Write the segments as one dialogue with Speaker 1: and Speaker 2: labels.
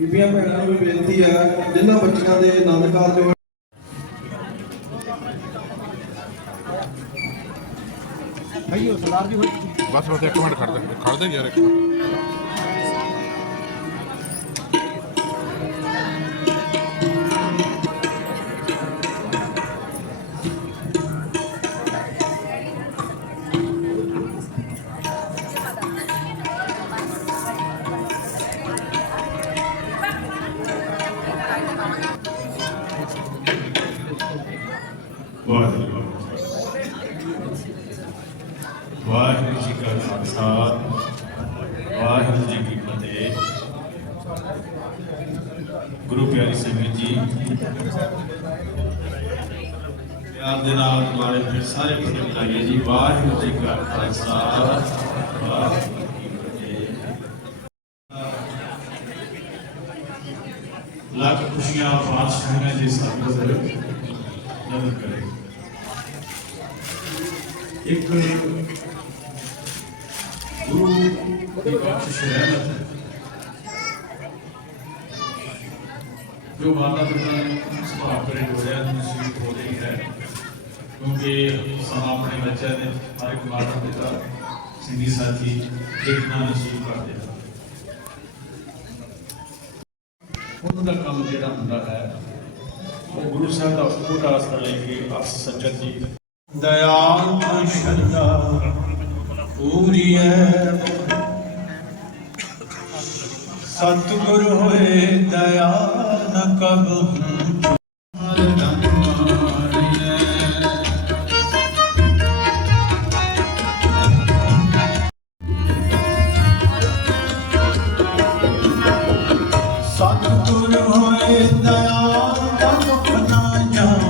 Speaker 1: ਬੀਬੀਆਂ ਭੈਣਾਂ ਨੂੰ ਵੀ ਬੇਨਤੀ ਹੈ ਜਿਨ੍ਹਾਂ ਬੱਚਿਆਂ ਦੇ ਆਨੰਦ ਕਾਰਜ ਹੋਏ
Speaker 2: ਬਸ ਬਸ ਇੱਕ ਮਿੰਟ ਖੜ ਜਾ ਖੜ ਜਾ ਯਾਰ ਇੱਕ ਮਿੰਟ।
Speaker 3: ਵਾਹਿਗੁਰੂ ਵਾਹਿਗੁਰੂ ਜੀ ਕਾ ਖਾਲਸਾ। ਵਾਹਿਗੁਰੂ ਜੀ ਕੀ ਫਤਿਹ। ਗੁਰੂ ਪਿਆਰੀ ਸੰਗਤ ਜੀ, ਪਿਆਰ ਦੇ ਨਾਲ ਦੁਆਰੇ ਫਿਰ ਸਾਰੇ ਫਤਿਹ ਬੁਲਾਈਏ ਜੀ। ਵਾਹਿਗੁਰੂ ਜੀ ਕਾ ਖਾਲਸਾ। ਵਾਹਿਗੁਰੂ ਲੱਖ ਖੁਸ਼ੀਆਂ ਪਾਤਸ਼ਾਹਾਂ ਜੀ ਸਭ ਨੂੰ ਨਮਨ ਕਰੇ। ਇੱਕ ਗੁਰੂ ਦੀ ਬਖਸ਼ਿਸ਼ ਰਹਿਮਤ ਹੈ ਜੋ ਮਾਤਾ ਪਿਤਾ ਨੇ ਸੁਭਾਅ ਕਰੇ ਹੋਇਆ ਨਸੀਬ ਹੋ ਰਹੀ ਹੈ ਕਿਉਂਕਿ ਸਮਾਂ ਆਪਣੇ ਬੱਚਿਆਂ ਦੇ ਹਰ ਇੱਕ ਮਾਤਾ ਪਿਤਾ ਸਿੰਗੀ ਸਾਥੀ ਦੇਖਣਾ ਨਸੀਬ ਕਰਦੇ ਹਨ ਉਹਨਾਂ ਦਾ ਕੰਮ ਜਿਹੜਾ ਹੁੰਦਾ ਹੈ, ਉਹ ਗੁਰੂ ਸਾਹਿਬ ਦਾ ਉਪਟ ਆਸਰਾ ਲੈ ਕੇ ਅਸ ਸੱਜਣ ਜੀ ਦਇਆਲ ਸ਼ਰਦਾ ਪੂਰੀ ਹੈ ਸਤਿਗੁਰ ਹੋਏ ਦਇਆ ਨ ਕਬ ਸਤਿਗੁਰ ਹੋਏ ਦਇਆ ਕਬ ਨਾ ਜਾਣੀਐ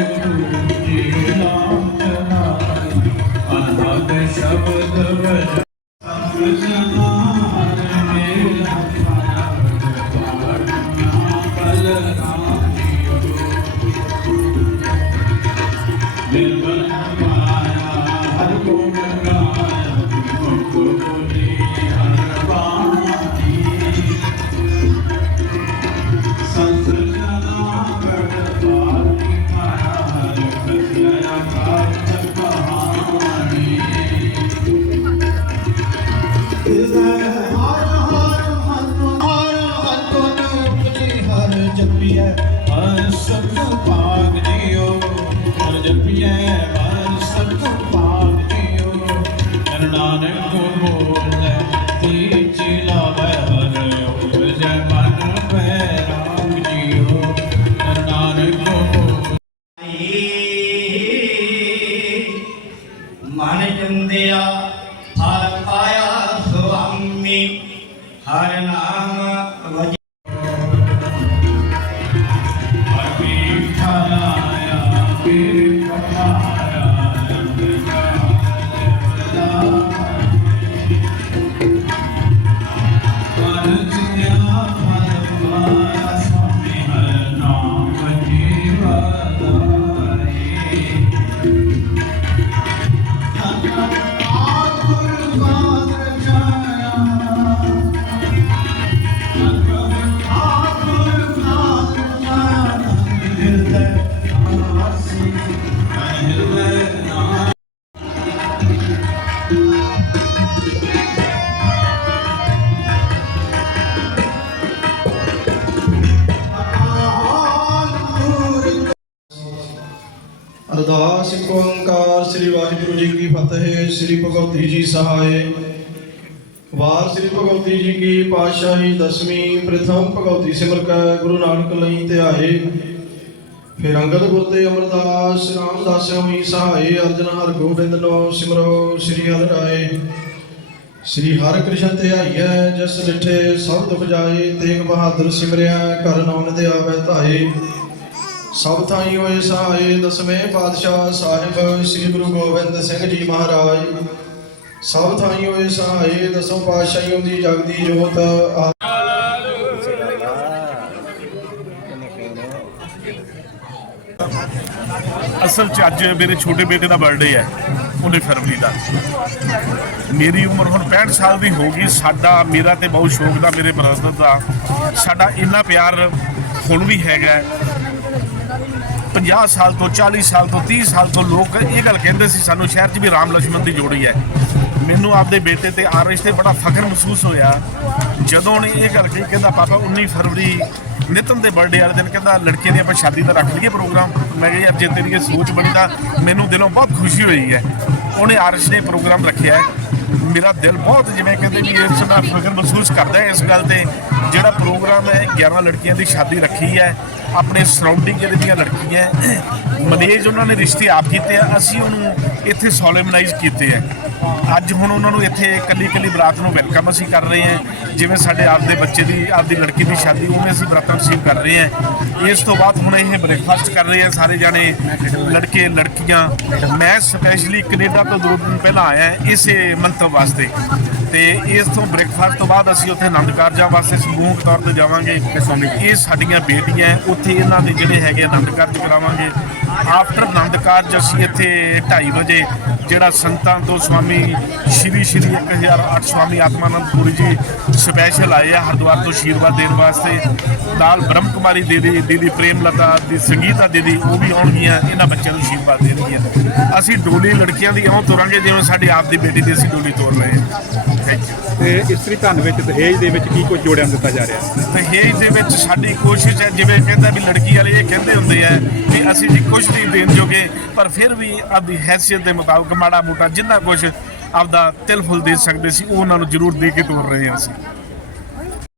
Speaker 3: ਪੀਰ ਪਠਾਇਆ
Speaker 1: ਅਰਦਾਸ ਇੱਕ ਓੰਕਾਰ ਸ੍ਰੀ ਵਾਹਿਗੁਰੂ ਜੀ ਕੀ ਫਤਿਹ, ਸ੍ਰੀ ਭਗਵਤੀ ਜੀ ਸਹਾਏ। ਵਾਰ ਸ੍ਰੀ ਭਗਵਤੀ ਜੀ ਕੀ ਪਾਤਸ਼ਾਹੀ ਦਸਵੀਂ ਪ੍ਰਥਮ ਭਗਵਤੀ ਸਿਮਰ ਕੈ ਗੁਰੂ ਨਾਨਕ ਲਈ ਧਿਆਏ ਫਿਰ ਅੰਗਦ ਗੁਰ ਤੇ ਅਮਰਦਾਸ ਰਾਮਦਾਸ ਹੋਈ ਸਹਾਈ ਅਰਜਨ ਹਰ ਗੋਬਿੰਦ ਨੋ ਸਿਮਰੋ ਸ੍ਰੀ ਹਰਿ ਰਾਏ ਸ੍ਰੀ ਹਰਿ ਕ੍ਰਿਸ਼ਨ ਧਿਆਈਐ ਜਸ ਡਿਠੇ ਸਭ ਦੁਖ ਜਾਏ, ਤੇਗ ਬਹਾਦਰ ਸਿਮਰਿਆ, ਘਰ ਨਾਮ ਦੇ ਆਵੈ ਧਾਏ। ਸਭ ਥਾਈ ਹੋਏ ਸਹਾਏ ਦਸਵੇਂ ਪਾਤਸ਼ਾਹ ਸਾਹਿਬ, ਸ੍ਰੀ ਗੁਰੂ ਗੋਬਿੰਦ ਸਿੰਘ ਜੀ ਮਹਾਰਾਜ। ਸਭ ਥਾਈ ਹੋਏ ਸਹਾਏ ਦਸੋਂ ਪਾਤਸ਼ਾਹੀਆਂ ਦੀ ਜਗਦੀ ਜੋਤ। ਆ
Speaker 4: ਅਸਲ 'ਚ ਅੱਜ ਮੇਰੇ ਛੋਟੇ ਬੇਟੇ ਦਾ ਬਰਥਡੇ ਹੈ 19 ਫਰਵਰੀ ਦਾ। ਮੇਰੀ ਉਮਰ ਹੁਣ 65 ਸਾਲ ਦੀ ਹੋ ਗਈ, ਸਾਡਾ, ਮੇਰਾ ਤੇ ਬਹੁਤ ਸ਼ੌਕ ਦਾ ਮੇਰੇ ਬ੍ਰਦਰ ਦਾ। ਸਾਡਾ ਇੰਨਾ ਪਿਆਰ ਹੁਣ ਵੀ ਹੈਗਾ 50 ਸਾਲ ਤੋਂ 40 ਸਾਲ ਤੋਂ 30 ਸਾਲ ਤੋਂ ਲੋਕ ਇਹ ਗੱਲ ਕਹਿੰਦੇ ਸੀ, ਸਾਨੂੰ ਸ਼ਹਿਰ 'ਚ ਵੀ ਰਾਮ ਲక్ష్మణ ਦੀ ਜੋੜੀ ਹੈ। ਮੈਨੂੰ ਆਪਦੇ ਬੇਟੇ ਤੇ ਆਰਐਸ ਤੇ ਬੜਾ ਫਖਰ ਮਹਿਸੂਸ ਹੋਇਆ। ਜਦੋਂ ਨੇ ਇਹ ਗੱਲ ਕਹੀ, ਕਹਿੰਦਾ, ਪਾਪਾ 19 ਫਰਵਰੀ, ਨਿਤਨ ਦੇ ਬਰਥਡੇ ਵਾਲੇ ਦਿਨ, ਕਹਿੰਦਾ, ਲੜਕੇ ਦੀ ਆਪਾਂ ਸ਼ਾਦੀ ਦਾ ਰੱਖ ਲਈਏ ਪ੍ਰੋਗਰਾਮ ਮੈਂ ਕਿਹਾ, ਯਾਰ, ਜੇ ਤੇਰੀ ਇਹ ਸੋਚ ਬਣੀ ਤਾਂ ਮੈਨੂੰ ਦਿਲੋਂ ਬਹੁਤ ਖੁਸ਼ੀ ਹੋਈ ਹੈ। ਉਹਨੇ ਆਰਐਸ ਨੇ ਪ੍ਰੋਗਰਾਮ ਰੱਖਿਆ ਮੇਰਾ ਦਿਲ ਬਹੁਤ ਜਿਵੇਂ ਕਹਿੰਦੇ ਵੀ ਇਸ ਮੈਂ ਫਖਰ ਮਹਿਸੂਸ ਕਰਦਾ ਇਸ ਗੱਲ ਤੇ, ਜਿਹੜਾ ਪ੍ਰੋਗਰਾਮ ਹੈ 11 ਲੜਕੀਆਂ ਦੀ ਸ਼ਾਦੀ ਰੱਖੀ ਹੈ, ਆਪਣੇ ਸਰਾਊਂਡਿੰਗ ਜਿਹੜੇ ਦੀਆਂ ਲੜਕੀਆਂ ਮਨੇਜ ਉਹਨਾਂ ਨੇ ਰਿਸ਼ਤੇ ਆਪ ਕੀਤੇ ਆ, ਅਸੀਂ ਉਹਨੂੰ ਇੱਥੇ ਸੋਲੇਮਨਾਈਜ਼ ਕੀਤੇ ਹੈ ਅੱਜ ਹੁਣ ਉਹਨਾਂ ਨੂੰ ਇੱਥੇ ਇਕੱਲੀ ਇਕੱਲੀ ਬਰਾਤ ਨੂੰ ਵੈਲਕਮ ਅਸੀਂ ਕਰ ਰਹੇ ਹਾਂ, ਜਿਵੇਂ ਸਾਡੇ ਆਪਦੇ ਬੱਚੇ ਦੀ, ਆਪਦੀ ਲੜਕੀ ਦੀ ਸ਼ਾਦੀ, ਉਹਨੇ ਅਸੀਂ ਬਰਾਤਾਂ ਰਿਸੀਵ ਕਰ ਰਹੇ ਹਾਂ। ਇਸ ਤੋਂ ਬਾਅਦ ਹੁਣ ਇਹ ਬ੍ਰੇਕਫਾਸਟ ਕਰ ਰਹੇ ਹਾਂ ਸਾਰੇ ਜਾਣੇ, ਲੜਕੇ, ਲੜਕੀਆਂ। ਮੈਂ ਸਪੈਸ਼ਲੀ ਕੈਨੇਡਾ ਤੋਂ ਦੋ ਦਿਨ ਪਹਿਲਾਂ ਆਇਆ ਹਾਂ ਇਸੇ ਮੰਤਵ ਵਾਸਤੇ ਤੇ ਇਸ ਤੋਂ ਬ੍ਰੇਕਫਾਸਟ ਤੋਂ ਬਾਅਦ ਅਸੀਂ ਉੱਥੇ ਆਨੰਦ ਕਾਰਜਾਂ ਵਾਸਤੇ ਸਮੂਹਕ ਤੌਰ ਤੇ ਜਾਵਾਂਗੇ। ਇਹ ਸਾਡੀਆਂ ਬੇਟੀਆਂ ਉੱਥੇ ਇਹਨਾਂ ਦੇ ਜਿਹੜੇ ਹੈਗੇ ਆਨੰਦ ਕਾਰਜ ਕਰਾਵਾਂਗੇ। ਆਫਟਰ ਆਨੰਦ ਕਾਰਜ ਅਸੀਂ ਇੱਥੇ 2:30 ਵਜੇ ਜਿਹੜਾ ਸੰਤਾਂ ਤੋਂ ਸਵਾਮੀ ਸ਼੍ਰੀ ਸ਼੍ਰੀ 1008 ਸਵਾਮੀ ਆਤਮਾਨੰਦ ਪੁਰੀ ਜੀ ਸਪੈਸ਼ਲ ਆਏ ਆ ਹਰਿਦੁਆਰ ਤੋਂ ਆਸ਼ੀਰਵਾਦ ਦੇਣ ਵਾਸਤੇ। ਨਾਲ ਬ੍ਰਹਮ ਕੁਮਾਰੀ ਦੇਵੀ, ਦੀਦੀ ਪ੍ਰੇਮ ਲਤਾ ਦੀ ਸੰਗੀਤਾ ਦੀਦੀ, ਉਹ ਵੀ ਆਉਣਗੀਆਂ, ਇਹਨਾਂ ਬੱਚਿਆਂ ਨੂੰ ਆਸ਼ੀਰਵਾਦ ਦੇਣਗੀਆਂ। ਅਸੀਂ ਡੋਲੀ ਲੜਕੀਆਂ ਦੀ ਇਉਂ ਤੁਰਾਂਗੇ ਜਿਵੇਂ ਸਾਡੀ ਆਪ ਦੀ ਬੇਟੀ ਦੀ ਅਸੀਂ ਡੋਲੀ ਤੋਰ ਰਹੇ ਹਾਂ।
Speaker 5: ਤੇ ਇਸਤਰੀ ਧਨ ਵਿੱਚ ਦਹੇਜ ਦੇ ਵਿੱਚ ਕੀ ਕੁਝ ਜੋੜਿਆ ਦਿੱਤਾ ਜਾ ਰਿਹਾ?
Speaker 4: ਦਹੇਜ ਦੇ ਵਿੱਚ ਸਾਡੀ ਕੋਸ਼ਿਸ਼ ਹੈ, ਜਿਵੇਂ ਕਹਿੰਦਾ ਵੀ ਲੜਕੀ ਵਾਲੇ ਇਹ ਕਹਿੰਦੇ ਹੁੰਦੇ ਆ ਵੀ ਅਸੀਂ ਜੀ ਕੁਝ ਨਹੀਂ ਦੇਣ ਜੋਗੇ, ਪਰ ਫਿਰ ਵੀ ਆਪਦੀ ਹੈਸੀਅਤ ਦੇ ਮੁਤਾਬਕ ਮਾੜਾ ਮੋਟਾ ਜਿੰਨਾ ਕੁਝ ਆਪਦਾ ਤਿਲ ਫੁੱਲ ਦੇ ਸਕਦੇ ਸੀ, ਉਹ ਉਹਨਾਂ ਨੂੰ ਜ਼ਰੂਰ ਦੇ ਕੇ ਤੋਰ ਰਹੇ ਹਾਂ ਅਸੀਂ।